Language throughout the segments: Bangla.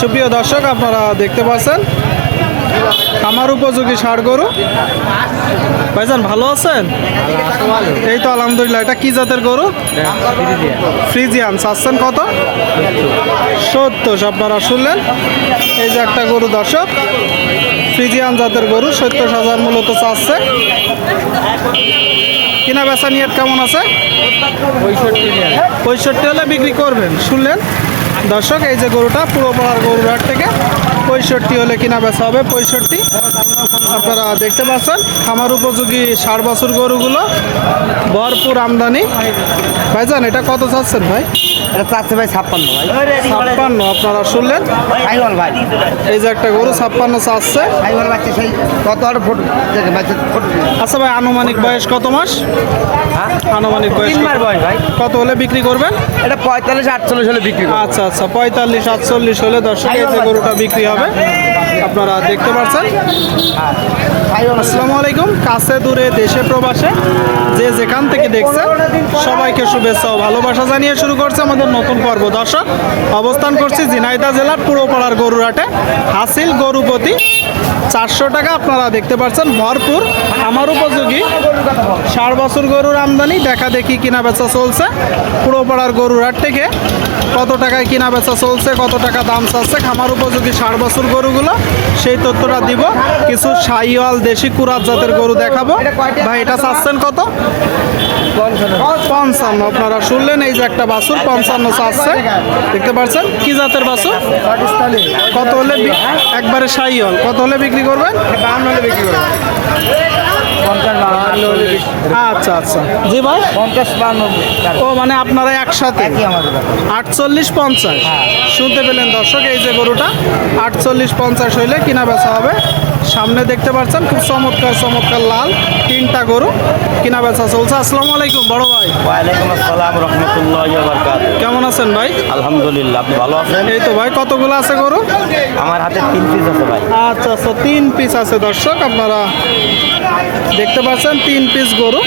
সুপ্রিয় দর্শক, আপনারা দেখতে পাচ্ছেন খামার উপযোগী ষাড় গরু। ভাইজান, ভালো আছেন? এই তো আলহামদুলিল্লাহ। এটা কি জাতের গরু? ফ্রিজিয়ান। চাচ্ছেন কত? সত্তর। আপনারা শুনলেন? এই যে একটা গরু দর্শক, ফ্রিজিয়ান জাতের গরু, সত্তর হাজার মূলত চাচ্ছে। কিনা বেচা নিয়ত কেমন আছে? পঁয়ষট্টি হলে বিক্রি করবেন। শুনলেন? দর্শক এই যে গরুটা পুরো পাড়ার গরুর হাট থেকে পঁয়ষট্টি হলে কিনা বেচা হবে পঁয়ষট্টি। আপনারা দেখতে পাচ্ছেন আমার উপযোগী ষাট বছর গরুগুলো ভরপুর আমদানি। ভাইজান এটা কত চাচ্ছেন ভাই? এটা চাচ্ছে ভাই ছাপ্পান্ন ছাপ্পান্ন আপনারা শুনলেন? ভাই। এই যে একটা গরু ছাপ্পান্ন চাচ্ছে। কত আর ফুট আচ্ছা ভাই আনুমানিক বয়স কত মাস? হ্যাঁ? আনুমানিক বয়স তিন মাস বয়স ভাই। কত হলে বিক্রি করবেন? এটা পঁয়তাল্লিশ আটচল্লিশ হলে বিক্রি আচ্ছা আচ্ছা পঁয়তাল্লিশ আটচল্লিশ হলে দর্শক গরুটা বিক্রি হবে। আপনারা দেখতে পাচ্ছেন আসসালামু আলাইকুম। কাছে দূরে দেশে প্রবাসে যে যেখান থেকে দেখছেন সবাইকে শুভেচ্ছা ও ভালোবাসা জানিয়ে শুরু করছে আমাদের নতুন পর্ব। দর্শক অবস্থান করছি ঝিনাইদহ জেলার পুরোপাড়ার গরুরাটে হাসিল গরুপতি চারশো টাকা আপনারা দেখতে পাচ্ছেন, ভরপুর, আমার উপযোগী। ষাট বছর গরুর আমদানি, দেখা দেখি কিনা বেচা চলছে। পুরোপাড়ার গরুর হাট থেকে কত টাকায় কিনা বেচা চলছে, কত টাকা দাম চাচ্ছে খামার উপযোগী ষাট বছর গরুগুলো, সেই তথ্যটা দিব। কিছু সাইওয়াল দেশি কুরাত জাতের গরু দেখাবো। ভাই, এটা চাচ্ছেন কত? পঞ্চান্ন। আপনারা শুনলেন, এই যে একটা বাসুর পঞ্চান্ন চাচ্ছে। দেখতে পাচ্ছেন, কি জাতের বাসুর কত হলে একবারে সাইওয়াল, কত হলে বিক্রি করবেন? বাহান্ন হলে বিক্রি করব পঞ্চাশ বাহান্ন হলে বিক্রি আচ্ছা আচ্ছা। জি ভাই? পঞ্চাশ ও মানে আপনারা একসাথে। আটচল্লিশ পঞ্চাশ। শুনতে পেলেন দর্শক এই যে গরুটা আটচল্লিশ পঞ্চাশ হইলে কিনা বেচা হবে। সামনে দেখতে পাচ্ছেন খুব চমৎকার চমৎকার লাল তিনটা গরু কিনা বেচা চলছে। আসসালামু আলাইকুম বড় ভাই। ওয়ালাইকুম আসসালাম রহমতুল্লাহ কেমন আছেন ভাই? আলহামদুলিল্লাহ আপনি ভালো আছেন? এই তো ভাই কতগুলো আছে গরু? আমার হাতে তিন পিস আছে ভাই। আচ্ছা আচ্ছা তিন পিস আছে দর্শক আপনারা দেখতে পাচ্ছেন তিন পিস গরু।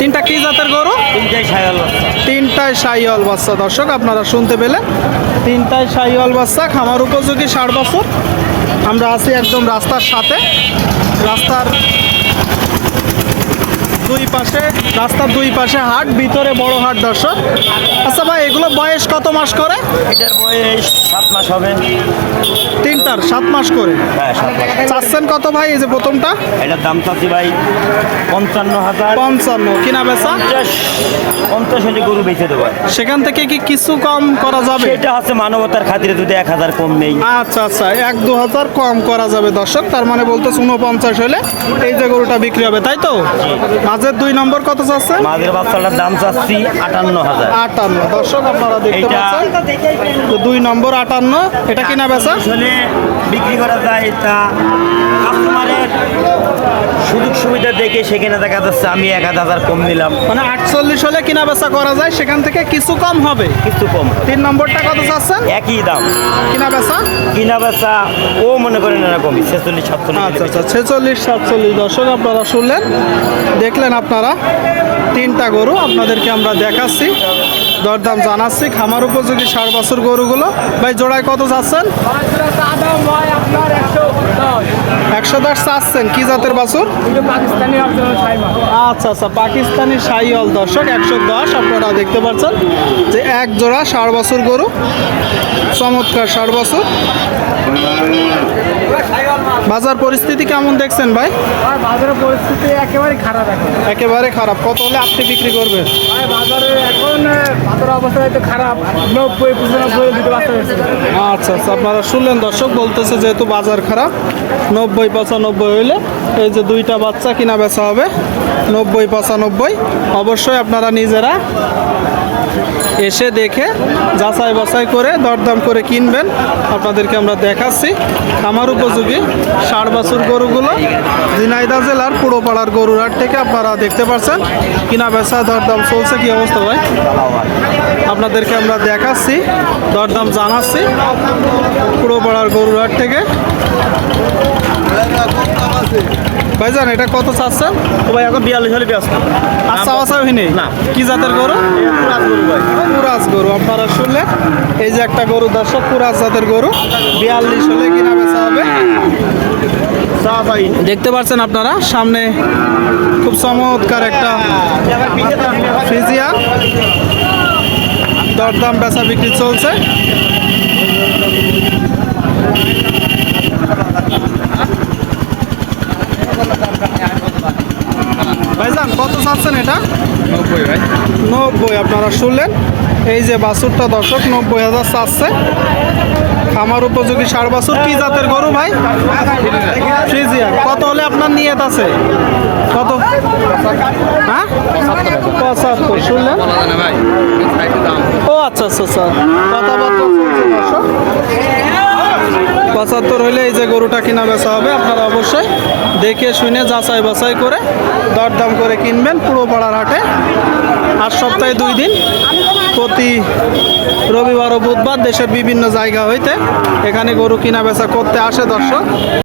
তিনটা কি জাতের গরু? তিনটাই তিনটায় সাইওয়াল বাচ্চা দর্শক আপনারা শুনতে পেলেন। তিনটায় সাইওয়াল বাচ্চা খামার উপযোগী ষাট বছর। আমরা আছি একদম রাস্তার সাথে। রাস্তার দুই পাশে রাস্তার দুই পাশে হাট ভিতরে বড় হাট দর্শক। আচ্ছা ভাই এগুলো বয়স কত মাস করে? এটার বয়স সাত মাস হবে। তিনটার সাত মাস করে। হ্যাঁ চাচ্ছেন কত ভাই এই যে প্রথমটা? এটার দাম চাচ্ছি ভাই পঞ্চান্ন হাজার। পঞ্চান্ন কিনা বেচা? পঞ্চাশ পঞ্চাশ হলে গরু বেঁচে দেবো। সেখান থেকে কি কিছু কম করা যাবে? এটা হচ্ছে মানবতার খাতিরে যদি এক হাজার কম নেই। আচ্ছা আচ্ছা এক দু হাজার কম করা যাবে দর্শক। তার মানে বলতে উনপঞ্চাশ হলে এই যে গরুটা বিক্রি হবে তাই তো? মাঝের দুই নম্বর কত চাচ্ছে? মাঝের বাচ্চাটার দাম চাচ্ছি আটান্ন হাজার। আটান্ন। দর্শক আপনারা দেখতে পাচ্ছেন তো দুই নম্বর আটান্ন এটা কিনা বেচা? বিক্রি করা যায় তা কাস্টমারের সুযোগ সুবিধা দেখে সেখানে দেখা যাচ্ছে আমি এক হাজার কম নিলাম। মানে আটচল্লিশ হলে কিনা বেচা করা যায় সেখান থেকে কিছু কম হবে। কিছু কম তিন নম্বরটা কত চাচ্ছেন? একই দাম। কিনা বেচা? কিনা বেচা ও মনে করেন এরকম ছেচল্লিশ সাতচল্লিশ। আচ্ছা আচ্ছা ছেচল্লিশ সাতচল্লিশ। দর্শক আপনারা শুনলেন দেখলেন আপনারা? তিনটা গরু আপনাদেরকে আমরা দেখাচ্ছি। দরদাম জানাচ্ছি। খামার উপযোগী ষাট বছর গরুগুলো। ভাই, জোড়ায় কত যাচ্ছেন? একশো দশ চাচ্ছেন। কি জাতের বাছুর? আচ্ছা আচ্ছা। পাকিস্তানি সাইওয়াল দর্শক, একশো দশ আপনারা দেখতে পাচ্ছেন যে এক জোড়া ষাট বছর গরু। চমৎকার ষাট বছর। বাজার পরিস্থিতি কেমন দেখছেন ভাই? বাজারের পরিস্থিতি একেবারে খারাপ এখন। একেবারে খারাপ। কত হলে আপনি বিক্রি করবেন? ভাই বাজারে এখন বাজারের অবস্থা একটু খারাপ। নব্বই পঁচানব্বই দিতে বাচ্চা হয়েছে। আচ্ছা আচ্ছা আপনারা শুনলেন দর্শক বলতেছে যেহেতু বাজার খারাপ নব্বই পঁচানব্বই হইলে এই যে দুইটা বাচ্চা কিনা বেচা হবে নব্বই পঁচানব্বই। অবশ্যই আপনারা নিজেরা এসে দেখে যাচাই বাছাই করে, দরদাম করে কিনবেন। আপনাদেরকে আমরা দেখাচ্ছি। আমার উপযোগী ষাট বছর গরুগুলো ঝিনাইদহ জেলার পুরোপাড়ার গরুর হাট থেকে আপনারা দেখতে পাচ্ছেন কিনা বেচা, দরদাম চলছে কি অবস্থা ভাই? আপনাদেরকে আমরা দেখাচ্ছি, দরদাম জানাচ্ছি পুরোপাড়ার গরুর হাট থেকে। ভাইজান এটা কত চাচ্ছেন? তো ভাই এখন বিয়াল্লিশ হলে ব্যস্ত আচ্ছা আচ্ছা হয়নি? না। কি জাতের গরু? কুরাজ গরু আপনারা শুনলেন? এই যে একটা গরু দর্শক কুরাজ জাতের গরু। বিয়াল্লিশ হলে কিনা বেচা হবে? দেখতে পাচ্ছেন আপনারা সামনে খুব চমৎকার একটা ফ্রিজিয়ান দরদাম বেচা বিক্রি চলছে ভাইজান কত চাচ্ছেন এটা নব্বই ভাই নব্বই আপনারা শুনলেন। এই যে বাছুরটা দর্শক, নব্বই হাজার চাচ্ছে। খামার উপযোগী ষাট বাছুর কি জাতের গরু ভাই? কত হলে আপনার নিয়ত আছে? কত? হ্যাঁ? পঁচাত্তর। শুনলেন? ও আচ্ছা আচ্ছা আচ্ছা। পঁচাত্তর হইলে এই যে গরুটা কিনা বেচা হবে, আপনারা অবশ্যই দেখে শুনে যাচাই বাছাই করে দরদাম করে কিনবেন পুরো পাড়ার হাটে। আর সপ্তাহে দুই দিন। প্রতি রবিবার ও বুধবার দেশের বিভিন্ন জায়গা হইতে এখানে গরু কিনা বেচা করতে আসে দর্শক।